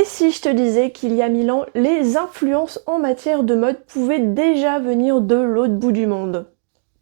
Et si je te disais qu'il y a 1000 ans, les influences en matière de mode pouvaient déjà venir de l'autre bout du monde?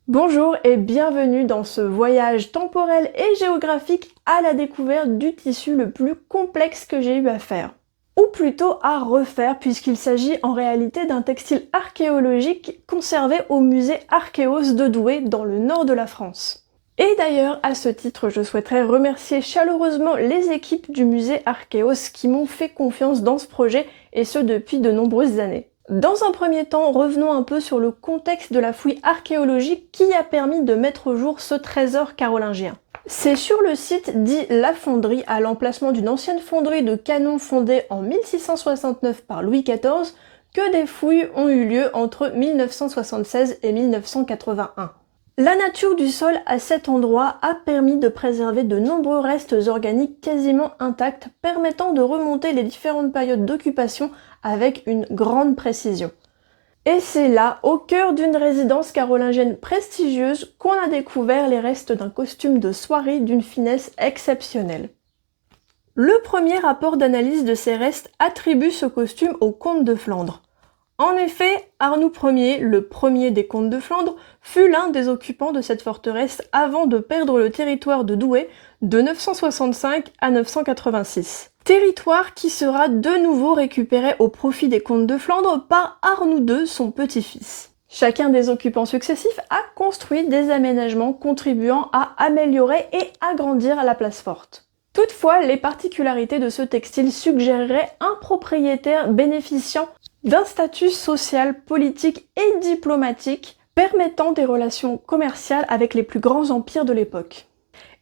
Bonjour et bienvenue dans ce voyage temporel et géographique à la découverte du tissu le plus complexe que j'ai eu à faire. Ou plutôt à refaire puisqu'il s'agit en réalité d'un textile archéologique conservé au musée Archéos de Douai dans le nord de la France. Et d'ailleurs, à ce titre, je souhaiterais remercier chaleureusement les équipes du musée Archéos qui m'ont fait confiance dans ce projet, et ce depuis de nombreuses années. Dans un premier temps, revenons un peu sur le contexte de la fouille archéologique qui a permis de mettre au jour ce trésor carolingien. C'est sur le site dit La Fonderie, à l'emplacement d'une ancienne fonderie de canons fondée en 1669 par Louis XIV, que des fouilles ont eu lieu entre 1976 et 1981. La nature du sol à cet endroit a permis de préserver de nombreux restes organiques quasiment intacts, permettant de remonter les différentes périodes d'occupation avec une grande précision. Et c'est là, au cœur d'une résidence carolingienne prestigieuse, qu'on a découvert les restes d'un costume de soirée d'une finesse exceptionnelle. Le premier rapport d'analyse de ces restes attribue ce costume au comte de Flandre. En effet, Arnoux Ier, le premier des comtes de Flandre, fut l'un des occupants de cette forteresse avant de perdre le territoire de Douai de 965 à 986. Territoire qui sera de nouveau récupéré au profit des comtes de Flandre par Arnoux II, son petit-fils. Chacun des occupants successifs a construit des aménagements contribuant à améliorer et agrandir la place forte. Toutefois, les particularités de ce textile suggéreraient un propriétaire bénéficiant d'un statut social, politique et diplomatique permettant des relations commerciales avec les plus grands empires de l'époque.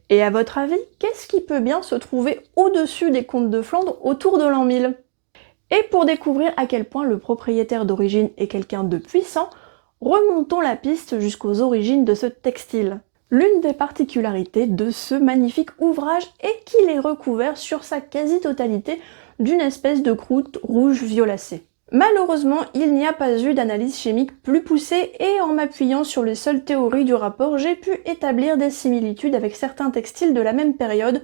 Et à votre avis, qu'est-ce qui peut bien se trouver au-dessus des comtes de Flandre autour de l'an 1000? Et pour découvrir à quel point le propriétaire d'origine est quelqu'un de puissant, remontons la piste jusqu'aux origines de ce textile. L'une des particularités de ce magnifique ouvrage est qu'il est recouvert sur sa quasi-totalité d'une espèce de croûte rouge violacée. Malheureusement, il n'y a pas eu d'analyse chimique plus poussée et en m'appuyant sur les seules théories du rapport, j'ai pu établir des similitudes avec certains textiles de la même période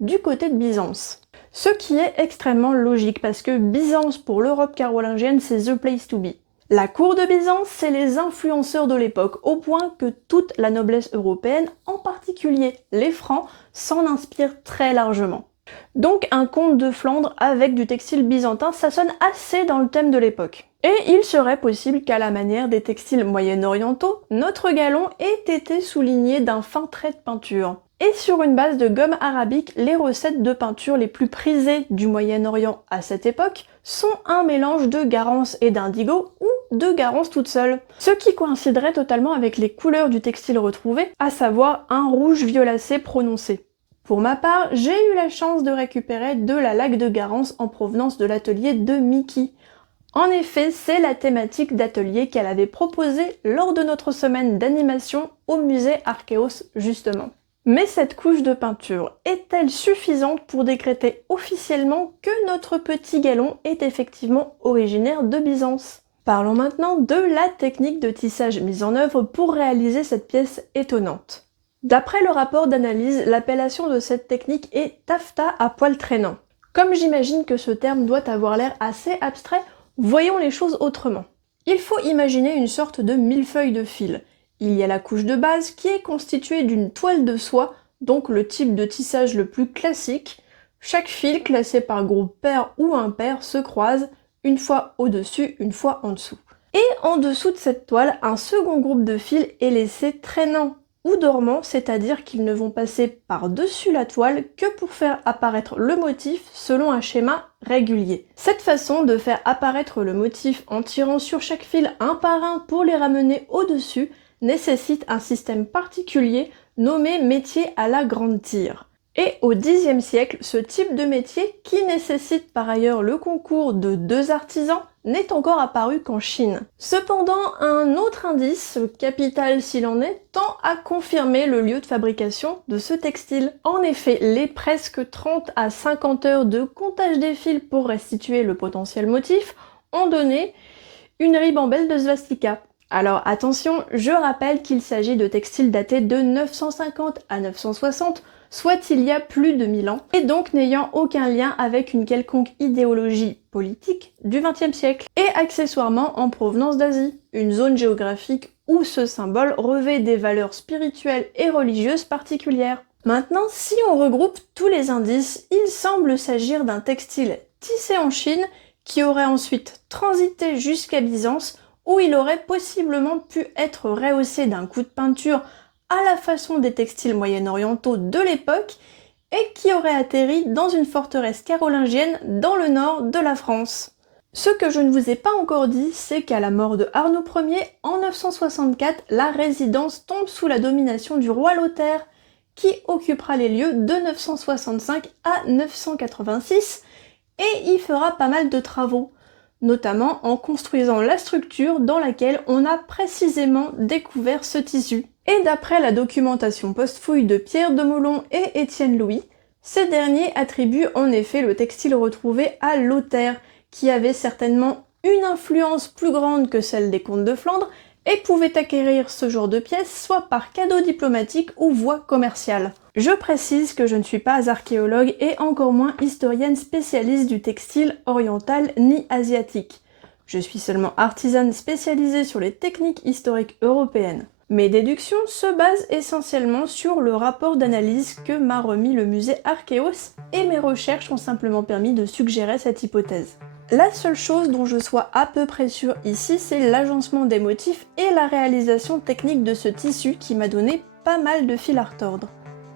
du côté de Byzance. Ce qui est extrêmement logique parce que Byzance pour l'Europe carolingienne c'est the place to be. La cour de Byzance, c'est les influenceurs de l'époque, au point que toute la noblesse européenne, en particulier les Francs, s'en inspire très largement. Donc un comte de Flandre avec du textile byzantin, ça sonne assez dans le thème de l'époque. Et il serait possible qu'à la manière des textiles moyen-orientaux, notre galon ait été souligné d'un fin trait de peinture. Et sur une base de gomme arabique, les recettes de peinture les plus prisées du Moyen-Orient à cette époque sont un mélange de garance et d'indigo ou de garance toute seule. Ce qui coïnciderait totalement avec les couleurs du textile retrouvé, à savoir un rouge violacé prononcé. Pour ma part, j'ai eu la chance de récupérer de la laque de garance en provenance de l'atelier de Mickey. En effet, c'est la thématique d'atelier qu'elle avait proposée lors de notre semaine d'animation au musée Archéos justement. Mais cette couche de peinture est-elle suffisante pour décréter officiellement que notre petit galon est effectivement originaire de Byzance? Parlons maintenant de la technique de tissage mise en œuvre pour réaliser cette pièce étonnante. D'après le rapport d'analyse, l'appellation de cette technique est taffetas à poil traînant. Comme j'imagine que ce terme doit avoir l'air assez abstrait, voyons les choses autrement. Il faut imaginer une sorte de millefeuille de fil. Il y a la couche de base qui est constituée d'une toile de soie, donc le type de tissage le plus classique. Chaque fil, classé par groupe pair ou impair, se croise, une fois au-dessus, une fois en dessous. Et en dessous de cette toile, un second groupe de fils est laissé traînant ou dormants, c'est-à-dire qu'ils ne vont passer par-dessus la toile que pour faire apparaître le motif selon un schéma régulier. Cette façon de faire apparaître le motif en tirant sur chaque fil un par un pour les ramener au-dessus nécessite un système particulier nommé métier à la grande tire. Et au Xe siècle, ce type de métier, qui nécessite par ailleurs le concours de 2 artisans, n'est encore apparu qu'en Chine. Cependant, un autre indice, capital s'il en est, tend à confirmer le lieu de fabrication de ce textile. En effet, les presque 30 à 50 heures de comptage des fils pour restituer le potentiel motif ont donné une ribambelle de svastika. Alors attention, je rappelle qu'il s'agit de textiles datés de 950 à 960, soit il y a plus de 1000 ans, et donc n'ayant aucun lien avec une quelconque idéologie politique du XXe siècle, et accessoirement en provenance d'Asie, une zone géographique où ce symbole revêt des valeurs spirituelles et religieuses particulières. Maintenant, si on regroupe tous les indices, il semble s'agir d'un textile tissé en Chine qui aurait ensuite transité jusqu'à Byzance, où il aurait possiblement pu être rehaussé d'un coup de peinture à la façon des textiles moyen-orientaux de l'époque, et qui aurait atterri dans une forteresse carolingienne dans le nord de la France. Ce que je ne vous ai pas encore dit, c'est qu'à la mort de Arnaud Ier, en 964, la résidence tombe sous la domination du roi Lothaire, qui occupera les lieux de 965 à 986, et y fera pas mal de travaux, notamment en construisant la structure dans laquelle on a précisément découvert ce tissu. Et d'après la documentation post-fouille de Pierre de Molon et Étienne Louis, ces derniers attribuent en effet le textile retrouvé à Lothaire, qui avait certainement une influence plus grande que celle des comtes de Flandre et pouvait acquérir ce genre de pièces soit par cadeau diplomatique ou voie commerciale. Je précise que je ne suis pas archéologue et encore moins historienne spécialiste du textile oriental ni asiatique. Je suis seulement artisane spécialisée sur les techniques historiques européennes. Mes déductions se basent essentiellement sur le rapport d'analyse que m'a remis le musée Archéos et mes recherches ont simplement permis de suggérer cette hypothèse. La seule chose dont je sois à peu près sûre ici, c'est l'agencement des motifs et la réalisation technique de ce tissu qui m'a donné pas mal de fil à retordre.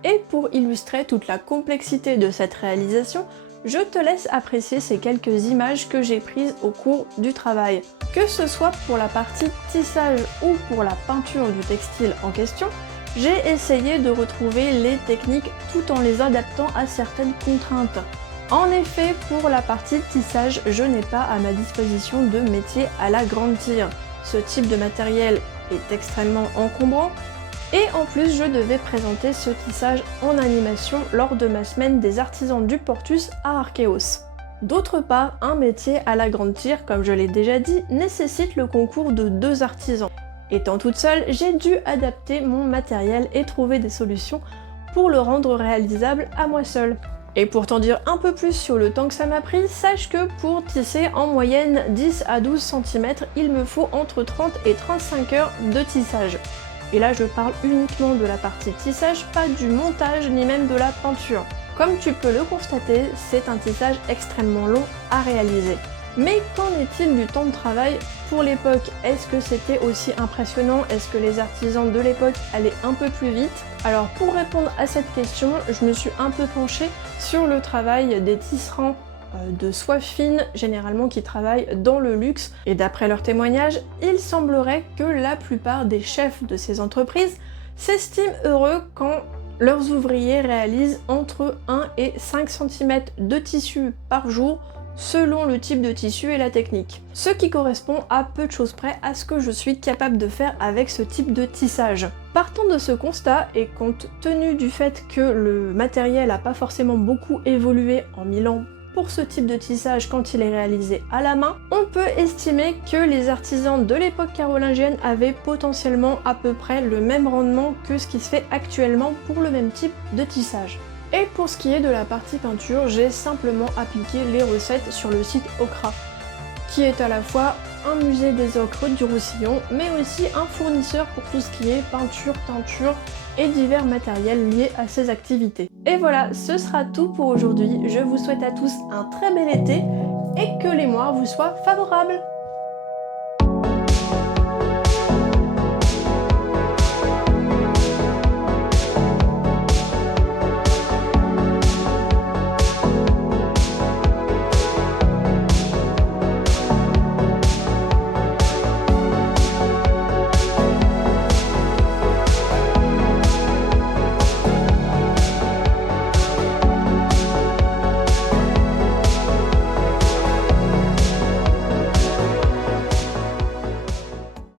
Et pour illustrer toute la complexité de cette réalisation, je te laisse apprécier ces quelques images que j'ai prises au cours du travail. Que ce soit pour la partie tissage ou pour la peinture du textile en question, j'ai essayé de retrouver les techniques tout en les adaptant à certaines contraintes. En effet, pour la partie tissage, je n'ai pas à ma disposition de métier à la grande tire. Ce type de matériel est extrêmement encombrant et en plus je devais présenter ce tissage en animation lors de ma semaine des artisans du Portus à Archéos. D'autre part, un métier à la grande tire, comme je l'ai déjà dit, nécessite le concours de 2 artisans. Étant toute seule, j'ai dû adapter mon matériel et trouver des solutions pour le rendre réalisable à moi seule. Et pour t'en dire un peu plus sur le temps que ça m'a pris, sache que pour tisser en moyenne 10 à 12 cm, il me faut entre 30 et 35 heures de tissage. Et là je parle uniquement de la partie tissage, pas du montage ni même de la peinture. Comme tu peux le constater, c'est un tissage extrêmement long à réaliser. Mais qu'en est-il du temps de travail pour l'époque? Est-ce que c'était aussi impressionnant? Est-ce que les artisans de l'époque allaient un peu plus vite? Alors pour répondre à cette question, je me suis un peu penchée sur le travail des tisserands de soie fine, généralement qui travaillent dans le luxe. Et d'après leurs témoignages, il semblerait que la plupart des chefs de ces entreprises s'estiment heureux quand leurs ouvriers réalisent entre 1 et 5 cm de tissu par jour, selon le type de tissu et la technique. Ce qui correspond à peu de choses près à ce que je suis capable de faire avec ce type de tissage. Partant de ce constat, et compte tenu du fait que le matériel n'a pas forcément beaucoup évolué en 1000 ans pour ce type de tissage quand il est réalisé à la main, on peut estimer que les artisans de l'époque carolingienne avaient potentiellement à peu près le même rendement que ce qui se fait actuellement pour le même type de tissage. Et pour ce qui est de la partie peinture, j'ai simplement appliqué les recettes sur le site Okra, qui est à la fois un musée des ocres du Roussillon, mais aussi un fournisseur pour tout ce qui est peinture, teinture et divers matériels liés à ces activités. Et voilà, ce sera tout pour aujourd'hui. Je vous souhaite à tous un très bel été et que les mois vous soient favorables.